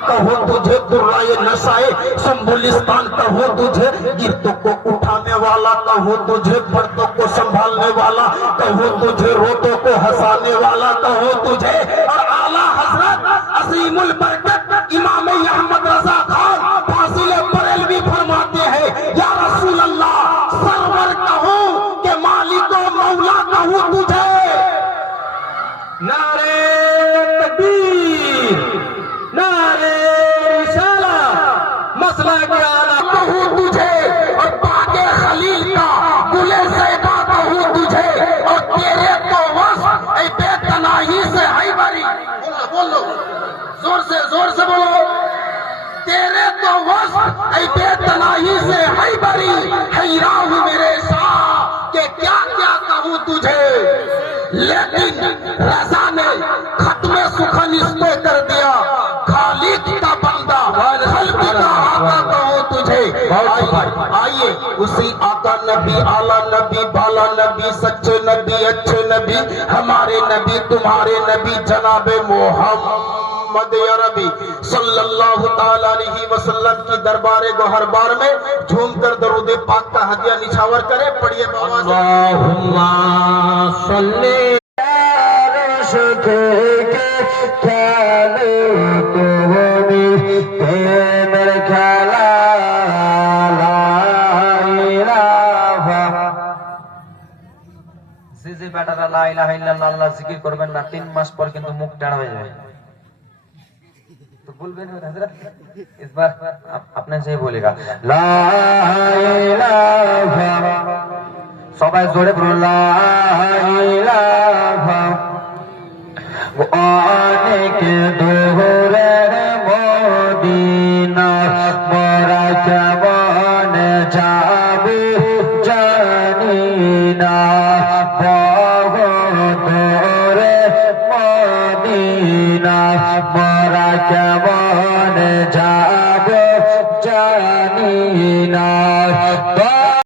कहो तुझे दुर्राए नशाए संबुलिस्तान कहो तुझे गिरतों को उठाने वाला कहो तुझे पर्दों को संभालने वाला कहो तुझे रोतों को हंसाने वाला कहो तुझे और आला हजरत असीमुल बरकत इमाम अहमद रजा खान फासिल बरेलवी फरमाते हैं या रसूल अल्लाह सरवर कहूं के मालिको मौला कहूं तुझे। नारे तकबीर नारे रिसाला मसला के आला कहूं तुझे और बागे खलील का गुले सैबा कहूं तुझे और तेरे तो वस ऐ बेतनाही से है बरी। बोलो जोर से बोलो तेरे तो वस ऐ बेतनाही से है बरी हैरान हूं मेरे शाह के क्या क्या कहूं तुझे। लेकिन रजा ने खत्मे सुखन इसमें कर दिया खालिक का बंदा खल्क का आका कहो तुझे। आइए उसी आका नबी आला नबी बाला नबी सच्चे नबी अच्छे नबी हमारे नबी तुम्हारे नबी जनाबे मोहम्मद अरबी सल्लल्लाहु ताला अलैहि वसल्लम की दरबारे गोहरबार में झूमकर दरूद पाक का हदिया निछावर करे। पढ़िए अल्लाहुम्मा सल्ली বেটারা লা ইলাহা ইল্লাল্লাহ আল্লাহ জিকির করবেন না 3 মাস পর কিন্তু মুখ টেढ़ा হয়ে যাবে। तो बोलবেন हजरत इस बार अपने से ही बोलेगा ला इलाहा সবাই জোরে বলুন লা ইলাহা वो आने के दोहरे मदीना मोरा जवान जाबू जानीना मोरा जवान जाबो जानीना